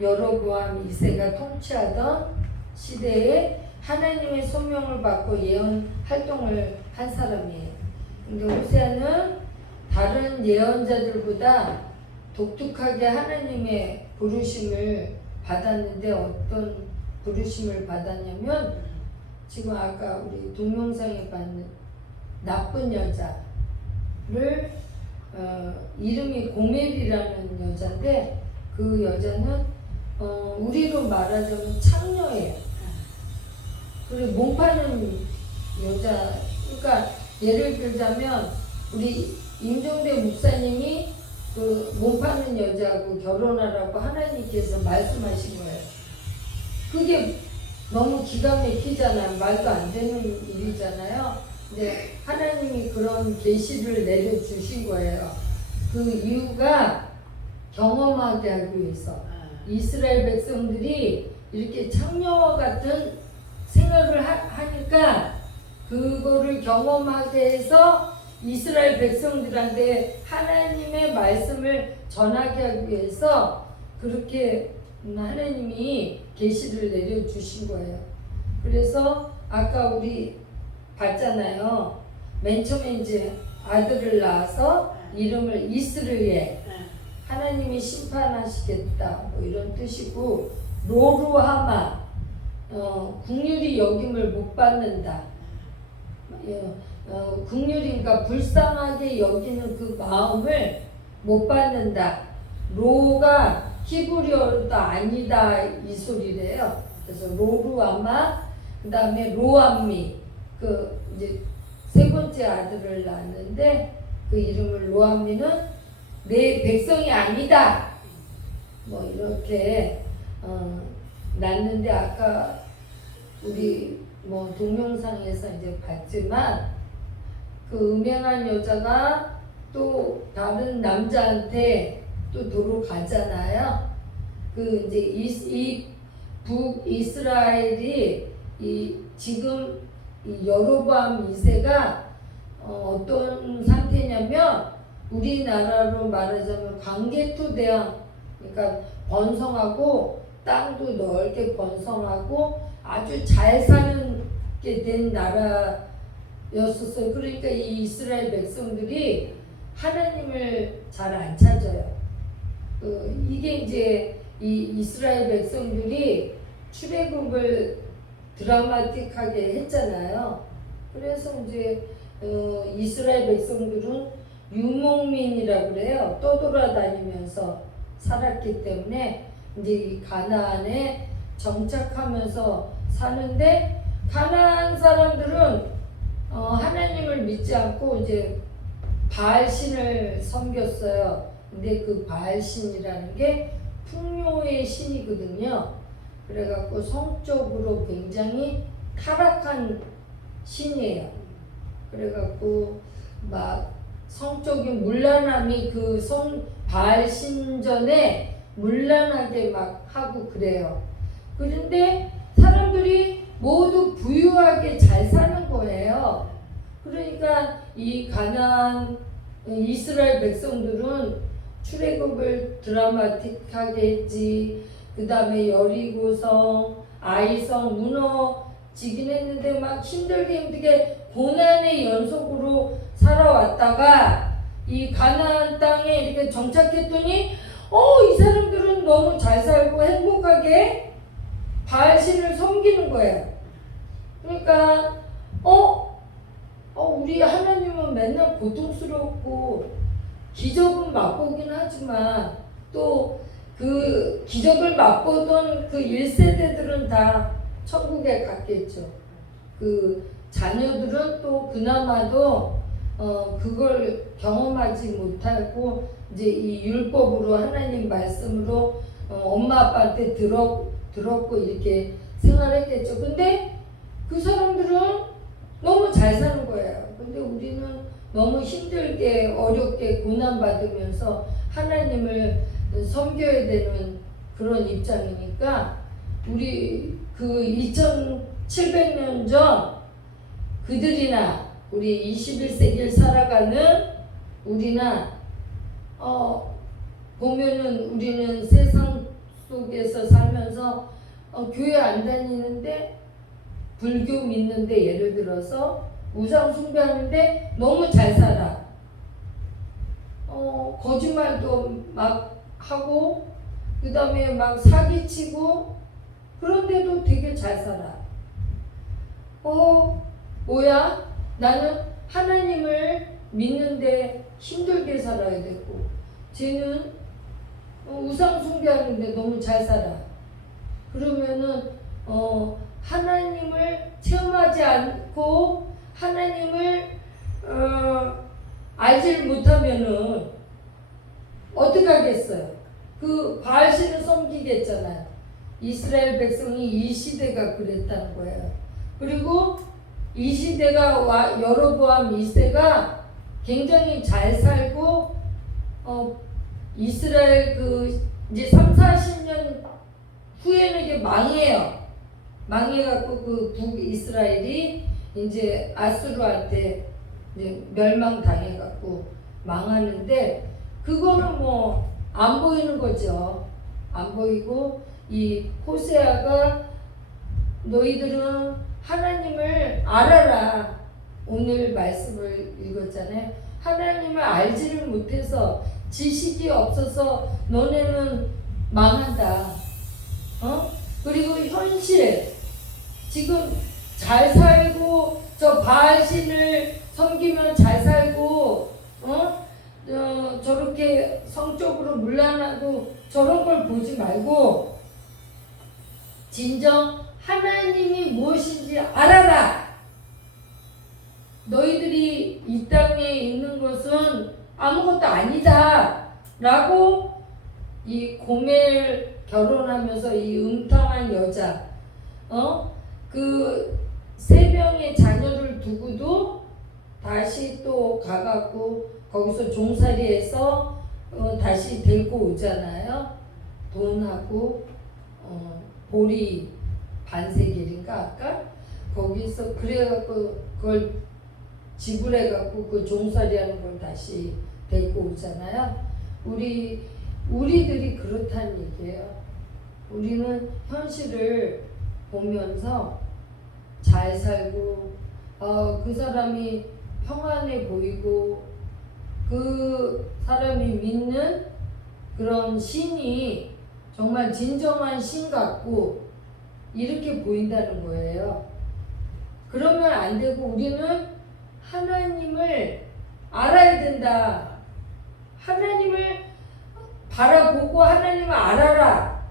여로보암 2세가 통치하던 시대에 하나님의 소명을 받고 예언 활동을 한 사람이에요. 근데 호세아는 다른 예언자들보다 독특하게 하나님의 부르심을 받았는데 어떤 부르심을 받았냐면 지금 아까 우리 동영상에 봤는 나쁜 여자를 이름이 고멜이라는 여자인데 그 여자는 우리로 말하자면 창녀예요. 그리고 몸 파는 여자, 그러니까 예를 들자면 우리 임종대 목사님이 그 몸 파는 여자하고 결혼하라고 하나님께서 말씀하신 거예요. 그게 너무 기가 막히잖아요. 말도 안 되는 일이잖아요. 근데 하나님이 그런 계시를 내려주신 거예요. 그 이유가 경험하게 하기 위해서 이스라엘 백성들이 이렇게 창녀와 같은 생각을 하니까 그거를 경험하게 해서 이스라엘 백성들한테 하나님의 말씀을 전하게 하기 위해서 그렇게 하나님이 계시를 내려주신 거예요. 그래서 아까 우리 봤잖아요. 맨 처음에 이제 아들을 낳아서 이름을 이스르엘, 하나님이 심판하시겠다 뭐 이런 뜻이고, 로루하마, 국률이 여김을 못 받는다. 국률이니까 불쌍하게 여기는 그 마음을 못 받는다. 로가 히브리어도 아니다 이 소리래요. 그래서 로루아마, 그 다음에 로암미, 그 이제 세 번째 아들을 낳았는데 그 이름을 로암미는 내 백성이 아니다. 뭐 이렇게 낳는데 아까 우리 뭐 동영상에서 이제 봤지만 그 음행한 여자가 또 다른 남자한테 또 도로 가잖아요. 그 이제 이 북이스라엘이 지금 이 여로보암 2세가 어떤 상태냐면 우리나라로 말하자면 광개토대왕, 그러니까 번성하고 땅도 넓게 번성하고 아주 잘 사는 게 된 나라였었어요. 그러니까 이 이스라엘 백성들이 하나님을 잘 안 찾아요. 이게 이제 이 이스라엘 백성들이 출애굽을 드라마틱하게 했잖아요. 그래서 이제 이스라엘 백성들은 유목민이라고 그래요. 떠돌아다니면서 살았기 때문에 이제 이 가나안에 정착하면서 사는데, 가나안 사람들은 하나님을 믿지 않고 이제 바알신을 섬겼어요. 근데 그 바알신이라는 게 풍요의 신이거든요. 그래갖고 성적으로 굉장히 타락한 신이에요. 그래갖고 막 성적인 문란함이 그 바알신전에 문란하게 막 하고 그래요. 그런데 사람들이 모두 부유하게 잘 사는 거예요. 그러니까 이 가나안 이스라엘 백성들은 출애굽을 드라마틱하게 했지. 그 다음에 여리고성, 아이성 무너지긴 했는데 막 힘들게 고난의 연속으로 살아왔다가 이 가나안 땅에 이렇게 정착했더니 이 사람들은 너무 잘 살고 행복하게 바알신을 섬기는 거예요. 그러니까 우리 하나님은 맨날 고통스럽고 기적은 맛보긴 하지만 또 그 기적을 맛보던 그 1세대들은 다 천국에 갔겠죠. 그 자녀들은 또 그나마도 그걸 경험하지 못하고 이제 이 율법으로 하나님 말씀으로 엄마 아빠한테 들었고 이렇게 생활했겠죠. 근데 그 사람들은 너무 잘 사는 거예요. 근데 우리는 너무 힘들게 어렵게 고난받으면서 하나님을 섬겨야 되는 그런 입장이니까 우리 그 2700년 전 그들이나 우리 21세기를 살아가는 우리나 보면은 우리는 세상 속에서 살면서 교회 안 다니는데 불교 믿는데 예를 들어서 우상 숭배하는데 너무 잘 살아. 거짓말도 막 하고 그 다음에 막 사기치고 그런데도 되게 잘 살아. 뭐야? 나는 하나님을 믿는데 힘들게 살아야 되고 쟤는 우상 숭배하는데 너무 잘 살아. 그러면은 하나님을 체험하지 않고 하나님을 알지를 못하면은 어떻게 하겠어요? 그 바알신을 섬기겠잖아요. 이스라엘 백성이 이 시대가 그랬다는 거예요. 그리고 이 시대가 여로보암 2세가 굉장히 잘 살고 이스라엘 이제 30-40년 후에는 이게 망해요. 망해갖고 그 북이스라엘이 이제 아수르한테 이제 멸망당해갖고 망하는데 그거는 뭐 안 보이는 거죠. 안 보이고 이 호세아가 너희들은 하나님을 알아라. 오늘 말씀을 읽었잖아요. 하나님을 알지를 못해서 지식이 없어서 너네는 망한다. 그리고 현실 지금 잘 살고 저 바알신을 섬기면 잘 살고 저렇게 성적으로 문란하고 저런 걸 보지 말고 진정 하나님이 무엇인지 알아라. 너희들이 이 땅에 있는 것은 아무것도 아니다 라고 이 고멜 결혼하면서 이 음탕한 여자 그 3명의 자녀를 두고도 다시 또 가갖고 거기서 종살이해서 다시 데리고 오잖아요. 돈하고 보리 반세겔인가 아까 거기서 그래갖고 그걸 지불해갖고 그 종살이하는 걸 다시 데리고 오잖아요. 우리들이 그렇다는 얘기예요. 우리는 현실을 보면서 잘 살고 그 사람이 평안해 보이고 그 사람이 믿는 그런 신이 정말 진정한 신 같고 이렇게 보인다는 거예요. 그러면 안 되고 우리는 하나님을 알아야 된다. 하나님을 바라보고 하나님을 알아라.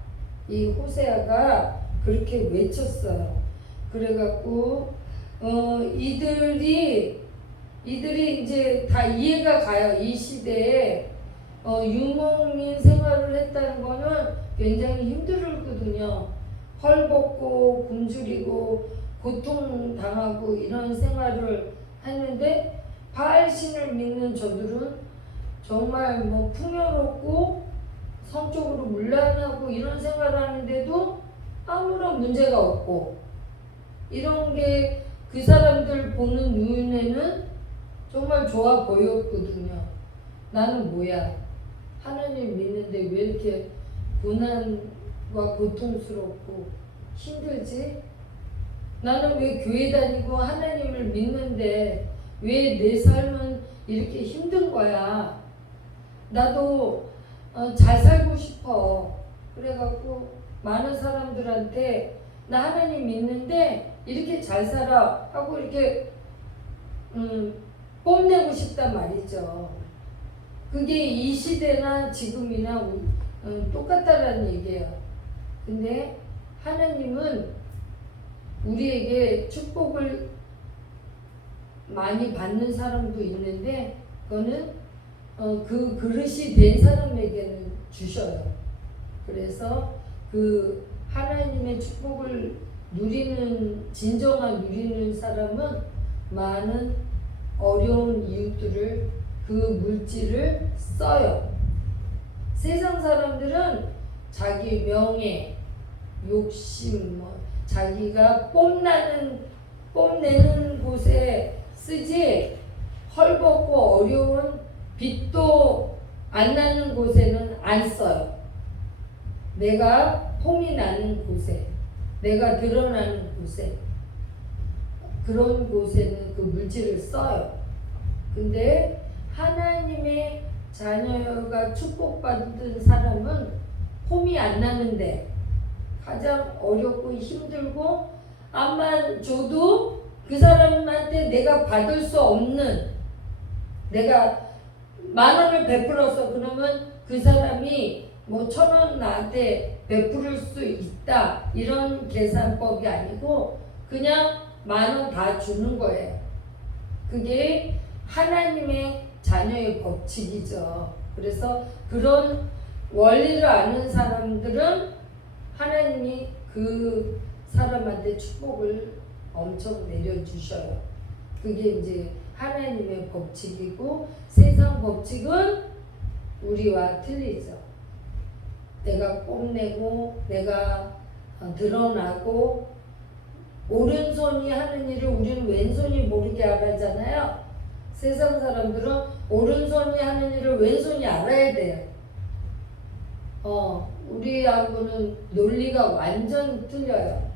이 호세아가 그렇게 외쳤어요. 그래갖고 이들이 이제 다 이해가 가요. 이 시대에 유목민 생활을 했다는 거는 굉장히 힘들거든요. 헐벗고 굶주리고 고통당하고 이런 생활을 하는데 바알신을 믿는 저들은 정말 뭐 풍요롭고 성적으로 문란하고 이런 생활을 하는데도 아무런 문제가 없고 이런 게 그 사람들 보는 눈에는 정말 좋아 보였거든요. 나는 뭐야? 하나님 믿는데 왜 이렇게 고난과 고통스럽고 힘들지? 나는 왜 교회 다니고 하나님을 믿는데 왜 내 삶은 이렇게 힘든 거야? 나도 잘 살고 싶어. 그래갖고 많은 사람들한테 나 하나님 믿는데 이렇게 잘 살아 하고 이렇게 뽐내고 싶단 말이죠. 그게 이 시대나 지금이나 똑같다라는 얘기예요. 근데 하나님은 우리에게 축복을 많이 받는 사람도 있는데 그거는 그 그릇이 된 사람에게는 주셔요. 그래서 그 하나님의 축복을 진정한 누리는 사람은 많은 어려운 이웃들을 그 물질을 써요. 세상 사람들은 자기 명예, 욕심, 자기가 뽐내는 곳에 쓰지 헐벗고 어려운 빚도 안 나는 곳에는 안 써요. 내가 폼이 나는 곳에, 내가 드러나는 곳에, 그런 곳에는 그 물질을 써요. 근데 하나님의 자녀가 축복받은 사람은 폼이 안 나는데, 가장 어렵고 힘들고 암만 줘도 그 사람한테 내가 받을 수 없는, 내가 10,000원을 베풀어서 그러면 그 사람이 뭐 1,000원 나한테 베풀을 수 있다, 이런 계산법이 아니고 그냥 10,000원 다 주는 거예요. 그게 하나님의 자녀의 법칙이죠. 그래서 그런 원리를 아는 사람들은 하나님이 그 사람한테 축복을 엄청 내려주셔요. 그게 이제 하나님의 법칙이고, 세상 법칙은 우리와 틀리죠. 내가 뽐내고 내가 드러나고, 오른손이 하는 일을 우리는 왼손이 모르게 알아잖아요. 세상 사람들은 오른손이 하는 일을 왼손이 알아야 돼요. 우리하고는 논리가 완전 틀려요.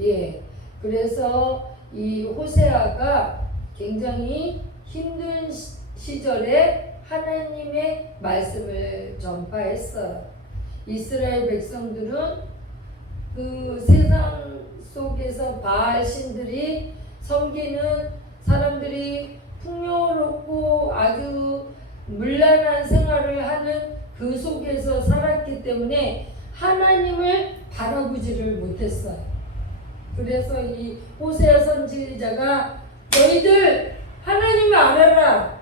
예. 그래서 이 호세아가 굉장히 힘든 시절에 하나님의 말씀을 전파했어요. 이스라엘 백성들은 그 세상 속에서 바알 신들이 섬기는 사람들이 풍요롭고 아주 문란한 생활을 하는 그 속에서 살았기 때문에 하나님을 바라보지를 못했어요. 그래서 이 호세아 선지자가 너희들 하나님을 알아라.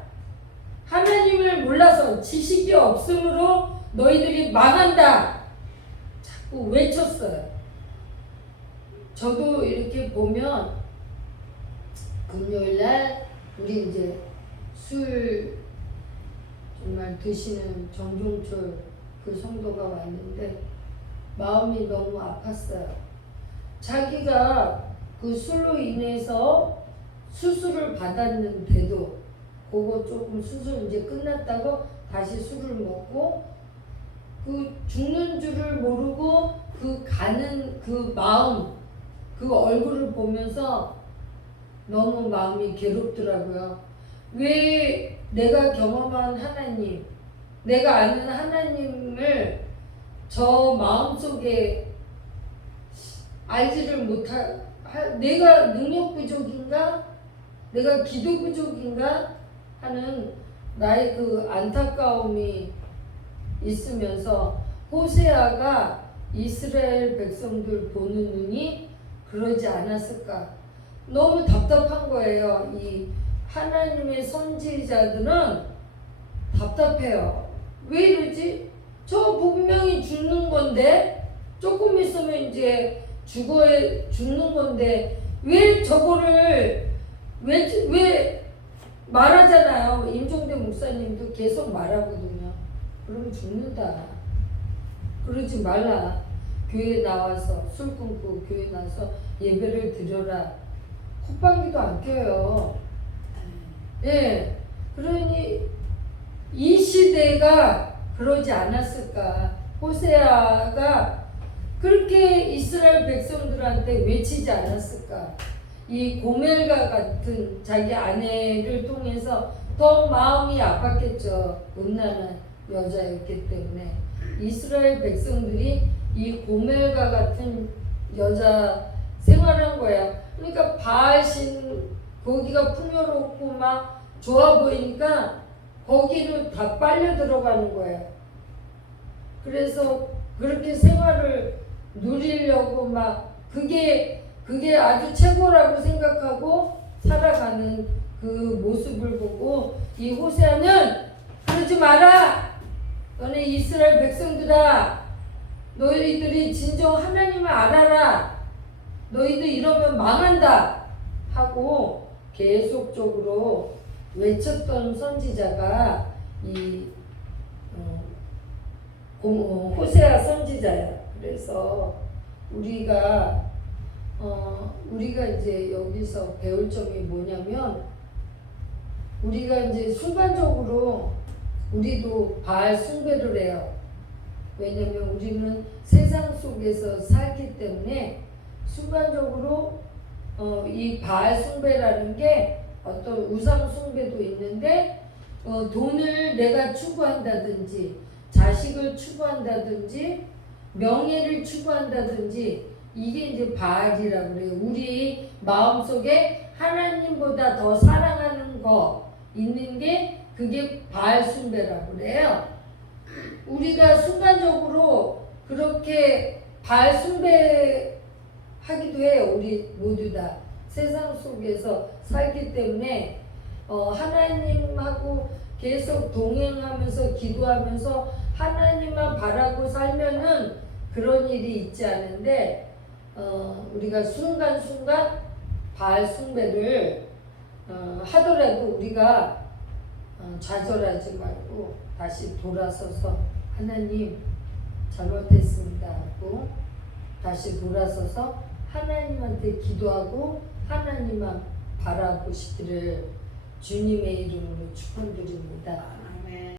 하나님을 몰라서 지식이 없으므로 너희들이 망한다. 자꾸 외쳤어요. 저도 이렇게 보면 금요일날 우리 이제 술 정말 드시는 정종철 그 성도가 왔는데 마음이 너무 아팠어요. 자기가 그 술로 인해서 수술을 받았는데도 그거 조금 수술 이제 끝났다고 다시 술을 먹고, 그 죽는 줄을 모르고 그 가는 그 마음, 그 얼굴을 보면서 너무 마음이 괴롭더라고요. 왜 내가 경험한 하나님, 내가 아는 하나님을 저 마음속에 알지를 내가 능력 부족인가? 내가 기도 부족인가? 하는 나의 그 안타까움이 있으면서 호세아가 이스라엘 백성들 보는 눈이 그러지 않았을까? 너무 답답한 거예요. 이 하나님의 선지자들은 답답해요. 왜 이러지? 저 분명히 죽는 건데, 조금 있으면 이제 죽는 건데 왜 저거를 왜 말하잖아요. 임종대 목사님도 계속 말하거든요. 그러면 죽는다. 그러지 말라. 교회 나와서 술 끊고 교회 나와서 예배를 드려라. 콧방귀도 안 껴요. 예. 그러니 이 시대가 그러지 않았을까. 호세아가 그렇게 이스라엘 백성들한테 외치지 않았을까. 이 고멜과 같은 자기 아내를 통해서 더 마음이 아팠겠죠. 음란한 여자였기 때문에. 이스라엘 백성들이 이 고멜과 같은 여자 생활한 거야. 그러니까 바알신 거기가 풍요롭고 막 좋아 보이니까 거기로 다 빨려 들어가는 거야. 그래서 그렇게 생활을 누리려고 막 그게 아주 최고라고 생각하고 살아가는 그 모습을 보고 이 호세아는 그러지 마라. 너네 이스라엘 백성들아, 너희들이 진정 하나님을 알아라. 너희들 이러면 망한다 하고 계속적으로 외쳤던 선지자가 이 호세아 선지자야. 그래서 우리가 이제 여기서 배울 점이 뭐냐면, 우리가 이제 순간적으로 우리도 바알 숭배를 해요. 왜냐면 우리는 세상 속에서 살기 때문에 순간적으로 이 바알 숭배라는 게 어떤 우상 숭배도 있는데 돈을 내가 추구한다든지 자식을 추구한다든지 명예를 추구한다든지 이게 이제 바알이라고 그래요. 우리 마음속에 하나님보다 더 사랑하는 거 있는 게 그게 바알 숭배라고 그래요. 우리가 순간적으로 그렇게 바알 숭배하기도 해요. 우리 모두 다 세상 속에서 살기 때문에 하나님하고 계속 동행하면서 기도하면서 하나님만 바라고 살면은 그런 일이 있지 않은데 우리가 순간순간 바알 숭배를 하더라도 우리가 좌절하지 말고 다시 돌아서서 하나님 잘못했습니다 하고 다시 돌아서서 하나님한테 기도하고 하나님만 바라보시기를 주님의 이름으로 축원드립니다. 아멘.